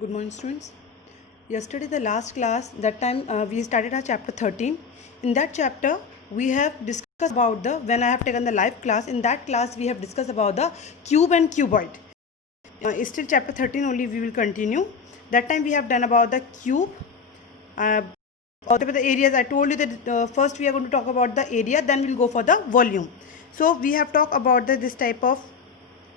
Good morning, students. Yesterday, the last class, that time we started our chapter 13. In that chapter, we have discussed about when I have taken the live class, in that class, we have discussed about the cube and cuboid. Still chapter 13 only we will continue. That time we have done about the cube. Or the areas, I told you that first we are going to talk about the area, then we'll go for the volume. So we have talked about this type of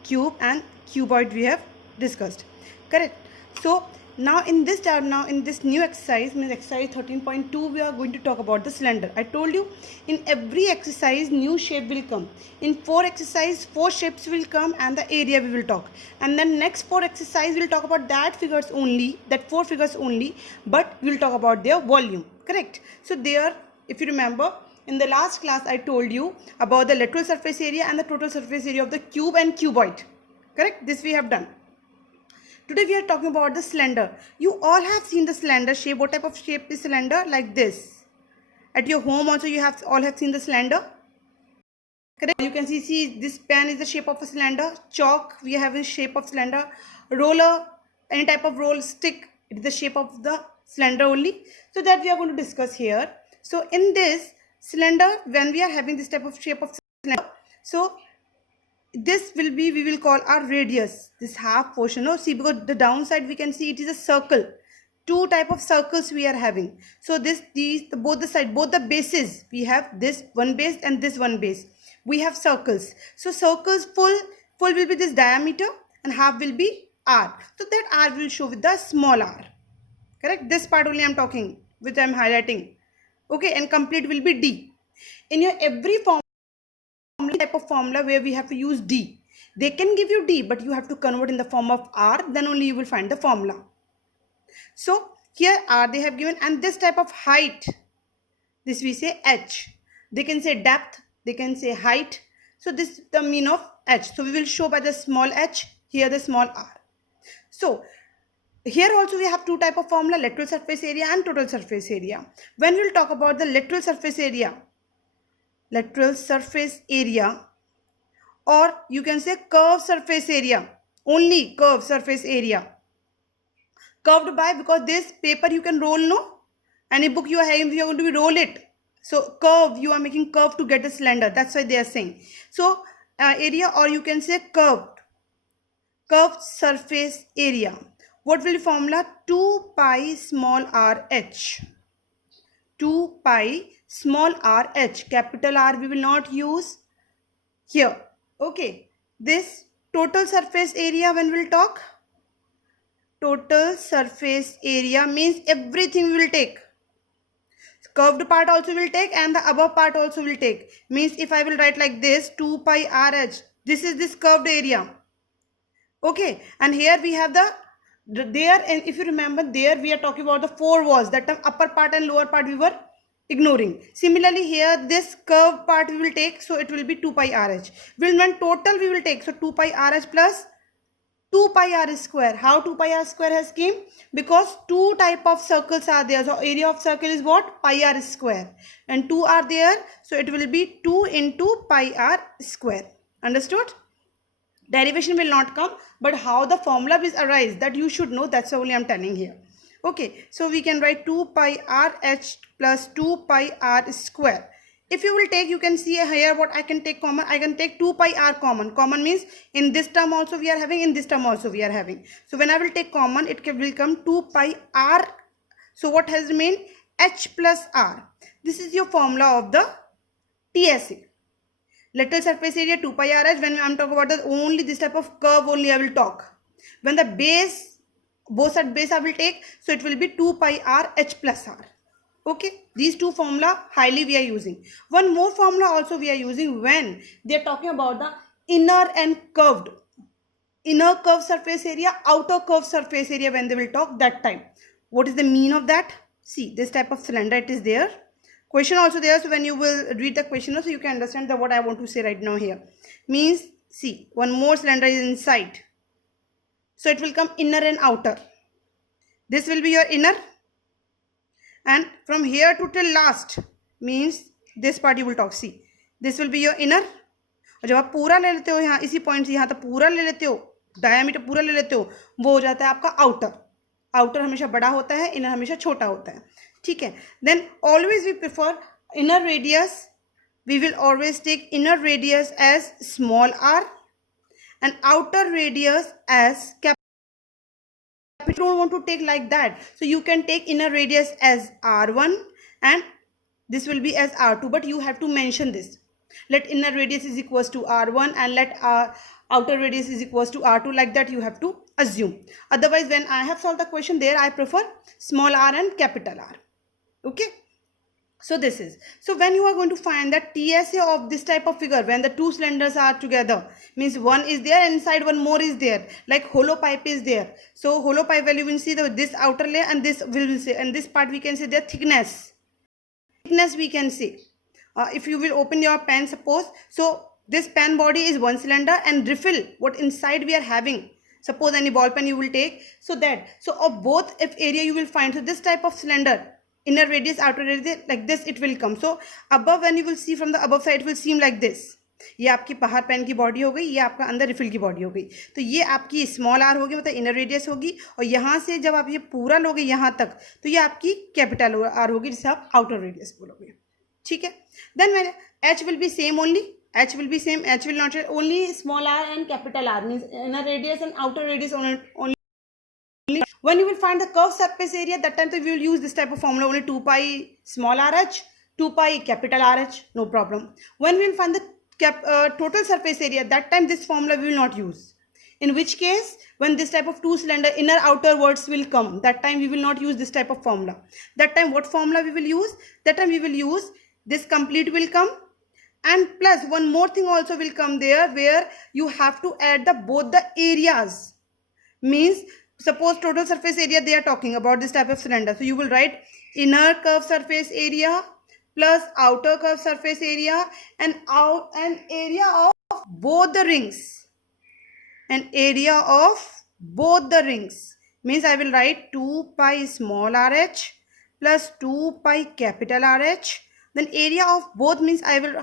cube and cuboid we have discussed, correct? So now in this new exercise, means exercise 13.2, we are going to talk about the cylinder. I told you in every exercise new shape will come. In 4 exercise 4 shapes will come and the area we will talk, and then next 4 exercise we'll talk about that figures only, that 4 figures only, but we'll talk about their volume, correct? So there, if you remember, in the last class I told you about the lateral surface area and the total surface area of the cube and cuboid, correct? This we have done. Today we are talking about the cylinder. You all have seen the cylinder shape. What type of shape is cylinder? Like this. At your home also you have all have seen the cylinder, correct? You can see this pen is the shape of a cylinder. Chalk, we have a shape of cylinder. Roller, any type of roll stick, it is the shape of the cylinder only. So that we are going to discuss here. So in this cylinder, when we are having this type of shape of cylinder, so this will be, we will call our radius, this half portion. No, see, because the downside we can see it is a circle. Two type of circles we are having. So both the bases, we have this one base and this one base. We have circles. So circles full will be this diameter and half will be r. So that r will show with the small r. Correct? This part only I am talking, which I am highlighting. Okay, and complete will be d. In your every type of formula where we have to use d, they can give you d, but you have to convert in the form of r, then only you will find the formula. So here r they have given, and this type of height, this we say h. They can say depth, they can say height. So this is the mean of h. So we will show by the small h, here the small r. So here also we have two type of formula, lateral surface area and total surface area. When we will talk about the lateral surface area, or you can say curved surface area, only curved surface area. Curved by, because this paper you can roll, no? Any book you are having, you are going to be roll it. So curve, you are making curve to get a cylinder. That's why they are saying. So area, or you can say curved surface area. What will be formula? 2 pi small r h. 2 pi small r h. Capital R we will not use here. Okay. This total surface area, when we will talk, total surface area means everything we will take. Curved part also will take and the above part also will take. Means if I will write like this, 2 pi RH, this is this curved area. Okay, and here we have there, and if you remember, there we are talking about the 4 walls. That time upper part and lower part we were ignoring. Similarly here this curved part we will take, so it will be 2 pi RH. When total we will take, so 2 pi RH plus 2 pi r square. How 2 pi r square has came? Because two type of circles are there. So area of circle is what? Pi r square. And 2 are there. So it will be 2 into pi r square. Understood? Derivation will not come. But how the formula is arise, that you should know. That's only I am telling here. Okay. So we can write 2 pi r h plus 2 pi r square. If you will take, you can see here what I can take common. I can take 2 pi r common. Common means in this term also we are having, in this term also we are having. So when I will take common, it will come 2 pi r. So what has remained? H plus r. This is your formula of the TSA. Lateral surface area 2 pi r h. When I am talking about only this type of curve only I will talk. When the base, both side base I will take, so it will be 2 pi r h plus r. Okay, these two formula highly we are using. One more formula also we are using when they are talking about the inner and curved. Inner curved surface area, outer curved surface area, when they will talk that time. What is the mean of that? See, this type of cylinder, it is there. Question also there, so when you will read the question, so you can understand what I want to say right now here. Means, see, one more cylinder is inside. So it will come inner and outer. This will be your inner. And from here to till last means this part you will talk. See, this will be your inner. और जब आप पूरा ले लेते हो यहाँ इसी point से यहाँ तक पूरा ले लेते हो, डायमीटर पूरा ले लेते हो, वो हो जाता है आपका आउटर. आउटर हमेशा बड़ा होता है, इनर हमेशा छोटा होता है, ठीक है. Then always we prefer inner radius. We will always take inner radius as small r and outer radius as capital. You don't want to take like that, so you can take inner radius as r1 and this will be as r2, but you have to mention this. Let inner radius is equals to r1 and let outer radius is equals to r2, like that you have to assume. Otherwise, when I have solved the question there, I prefer small r and capital R. Okay. So this is, so when you are going to find that TSA of this type of figure, when the two cylinders are together, means one is there and inside one more is there, like hollow pipe is there. So hollow pipe value, we will see this outer layer and this will say, and this part we can say their thickness we can say. If you will open your pen, suppose, so this pen body is one cylinder and refill what inside we are having. Suppose any ball pen you will take, so that, so of both if area you will find, so this type of cylinder, inner radius, outer radius, like this it will come. So above, when you will see from the above side, it will seem like this. ये आपकी बाहर pen की body हो गई, ये आपका अंदर refill की बॉडी हो गई. तो ये आपकी स्मॉल आर होगी, मतलब इनर रेडियस होगी, और यहाँ से जब आप ये पूरा लोगे यहाँ तक, तो ये आपकी कैपिटल आर होगी, जिसे आप आउटर रेडियस बोलोगे, ठीक है. Then when h will be same only, h will be same, h will not, only small r and capital R, means inner radius and outer radius only. When you will find the curved surface area, that time we will use this type of formula only, 2 pi small rh, 2 pi capital RH, no problem. When we will find the total surface area, that time this formula we will not use. In which case, when this type of two cylinder inner outer words will come, that time we will not use this type of formula. That time what formula we will use? That time we will use this complete will come, and plus one more thing also will come there, where you have to add the both the areas. Means suppose total surface area they are talking about this type of cylinder, so you will write inner curved surface area plus outer curved surface area and area of both the rings, and area of both the rings, means I will write 2 pi small rh plus 2 pi capital RH. Then area of both means I will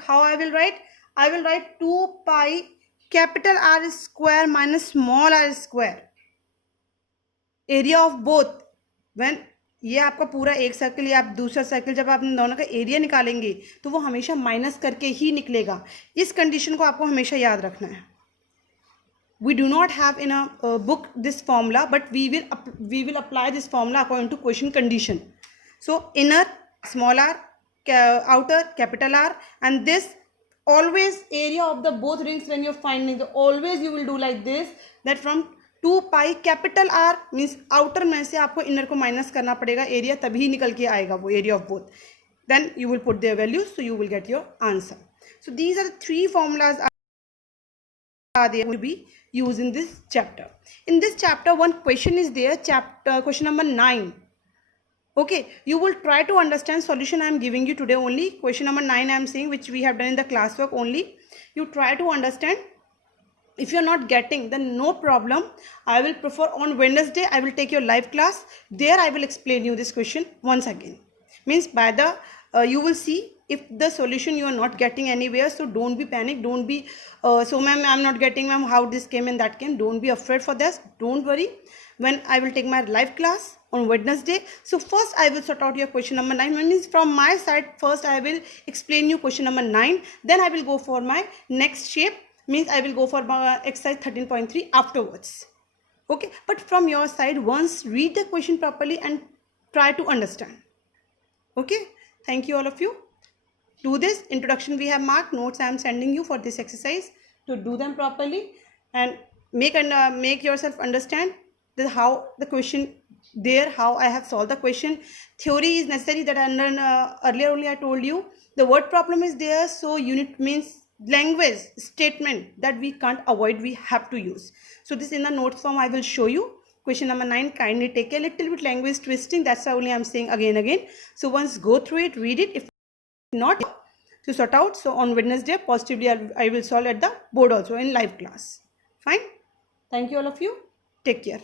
write 2 pi capital R square minus small r square. Area of both, when ये आपका पूरा एक circle या आप दूसरा circle, जब आप दोनों का एरिया निकालेंगे तो वो हमेशा माइनस करके ही निकलेगा. इस कंडीशन को आपको हमेशा याद रखना है. We do not have in a book this formula, but we will apply this formula according to question condition. So inner small r, outer capital R, and this always area of the both rings when you're finding, the always you will do like this, that from 2 pi capital R means outer में से आपको inner को minus करना पड़ेगा area, तभी निकल के आएगा वो area of both. Then you will put their values, so you will get your answer. So these are the three formulas are there to be used in this chapter. In this chapter, one question is there, question number 9. Okay, you will try to understand solution I am giving you today only. Question number 9 I am saying, which we have done in the classwork only. You try to understand. If you are not getting, then no problem. I will prefer on Wednesday, I will take your live class. There I will explain you this question once again. Means by the, you will see if the solution you are not getting anywhere. So don't be panic. Don't be, so ma'am, I am not getting, ma'am, how this came and that came. Don't be afraid for this. Don't worry. When I will take my live class on Wednesday. So first I will sort out your question number 9. Means from my side, first I will explain you question number 9. Then I will go for my next shape. Means I will go for exercise 13.3 afterwards. Okay, but from your side, once read the question properly and try to understand. Okay, thank you all of you. Do this introduction we have marked, notes I am sending you for this exercise to do them properly and make yourself understand that how the question there, how I have solved the question. Theory is necessary, that earlier only I told you. The word problem is there, so unit means language statement that we can't avoid, we have to use. So this in the notes form I will show you. Question number 9, kindly take a little bit language twisting, that's why only I'm saying again. So once go through it, read it. If not, to sort out. So on Wednesday, positively I will solve at the board also in live class. Fine. Thank you all of you. Take care.